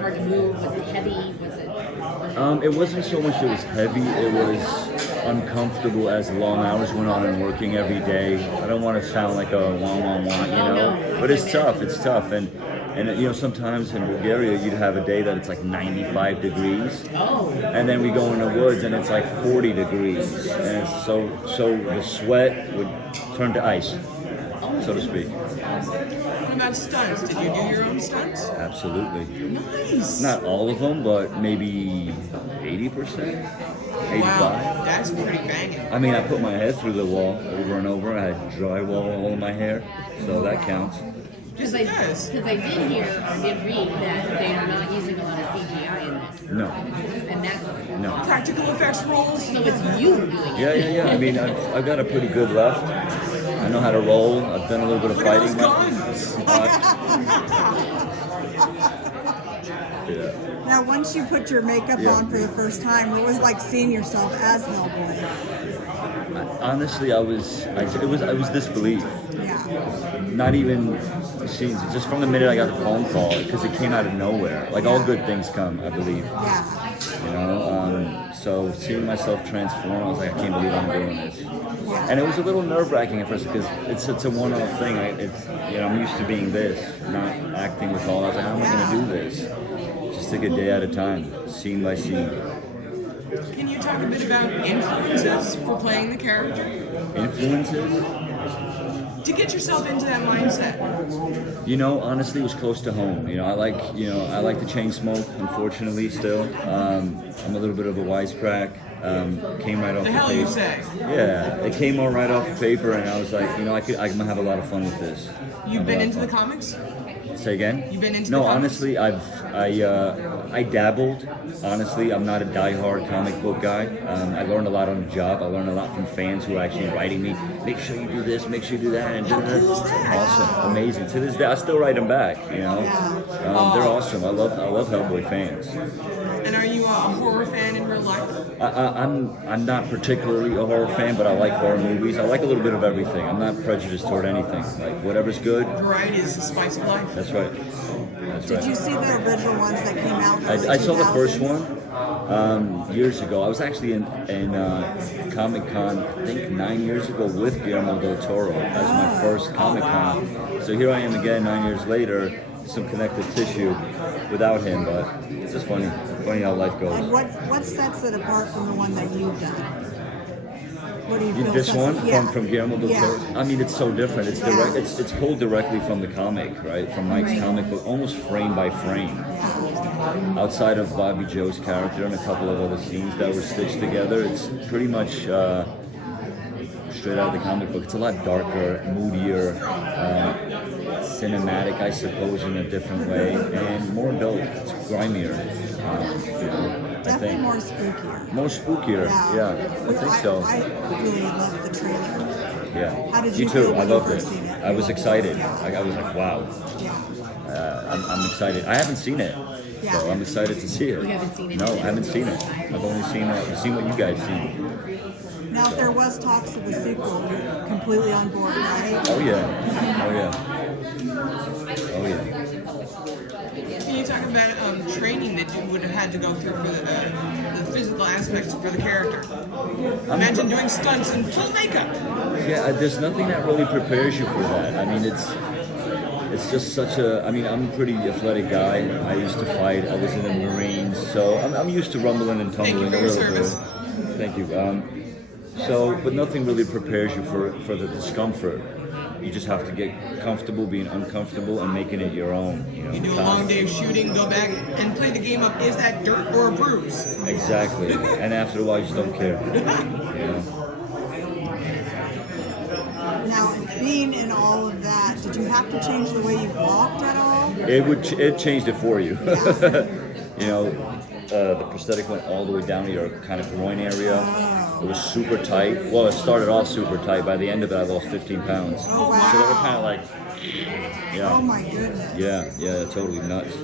hard to move? Was it heavy? Was it? It wasn't so much it was heavy, it was uncomfortable as long hours went on and working every day. I don't want to sound like a wah, you know, no. but it's tough. And you know, sometimes in Bulgaria you'd have a day that it's like 95 degrees. Oh. And then we go in the woods and it's like 40 degrees. And it's so the sweat would turn to ice, so to speak. What about stunts? Did you do your own stunts? Absolutely. Nice. Not all of them, but maybe 80%, 85. Wow, that's pretty banging. I mean, I put my head through the wall over and over. I had drywall all in my hair, so that counts. Because It does. I did hear, I did read that they are not using a lot of CGI in this. No, And that's, no. Practical effects roles. so it's you doing it. Yeah. I mean, I've got a pretty good left. I know how to roll. I've done a little bit of Look at fighting. those guns. Yeah. Now, once you put your makeup Yeah. on for the first time, what was it like seeing yourself as Hellboy? Honestly, it was disbelief. Yeah. Not even scenes. Just from the minute I got the phone call, because it came out of nowhere. Like all good things come, I believe. Yeah. You know, so seeing myself transform, I was like, I can't believe I'm doing this. And it was a little nerve-wracking at first because it's a one-off thing. I'm used to being this, not acting with all. I was like, how am I going to do this? Just take a day at a time, scene by scene. Can you talk a bit about influences for playing the character? Influences? To get yourself into that mindset. You know, honestly, it was close to home. I like the chain smoke. Unfortunately, still, I'm a little bit of a wisecrack. Came right off The the hell paper. you say? Yeah, it came all right off the paper, and I was like, I can have a lot of fun with this. You've been into the fun. comics? Say again? You've been into No, the comics? honestly, I dabbled. Honestly, I'm not a die-hard comic book guy. I learned a lot on the job. I learned a lot from fans who are actually writing me. Make sure you do this. Make sure you do that. And How cool is that? Awesome, amazing. To this day, I still write them back. They're awesome. I love Hellboy fans. And are you a horror fan in real life? I'm not particularly a horror fan, but I like horror movies. I like a little bit of everything. I'm not prejudiced toward anything. Like whatever's good. Variety is the spice of life. That's right. Did you see the original ones that came out? in the I saw the 2000s? first one years ago. I was actually in Comic Con, I think 9 years ago, with Guillermo del Toro as my first Comic Con. So here I am again 9 years later, some connective tissue without him, but it's just funny how life And goes. what sets it apart from the one that you've done? What do you feel? This sets one it- yeah. from Guillermo del Toro. Yeah. I mean, it's so different. It's direct. It's pulled directly from the comic, right? From Mike's comic book, almost frame by frame. Outside of Bobby Joe's character and a couple of other scenes that were stitched together, it's pretty much straight out of the comic book. It's a lot darker, moodier, cinematic, I suppose, in a different way, and more adult. It's grimier. I Definitely think more spookier. more spookier. Yeah, I think so. I really loved the trailer. Yeah. How did Me you too. feel I when you loved first it. seen it? I was excited. Yeah. I was like, wow. Yeah. I'm excited. I haven't seen it, Yeah. so I'm excited to see it. You haven't seen it No, I yet? haven't seen it. I've only seen what you guys seen. Now, if there was talks of a sequel, you're completely on board, right? Oh yeah. Oh yeah. Oh yeah. Can you talk about training that you would have had to go through for the physical aspects for the character? Imagine doing stunts in full makeup. Yeah, there's nothing that really prepares you for that. I mean, it's just such a. I mean, I'm a pretty athletic guy. I used to fight. I was in the Marines, so I'm used to rumbling and Thank you tumbling for a your little bit. service. Thank you. But nothing really prepares you for the discomfort. You just have to get comfortable being uncomfortable and making it your own. You do a long day of shooting, go back and play the game of is that dirt or a bruise? Exactly. And after a while, you just don't care. You know? Now, being in all of that, did you have to change the way you walked at all? It changed it for you. The prosthetic went all the way down to your kind of groin area. It was super tight. Well, it started off super tight. By the end of it, I lost 15 pounds. Oh, So they were wow. kind of like, Oh yeah, my goodness. yeah, totally nuts.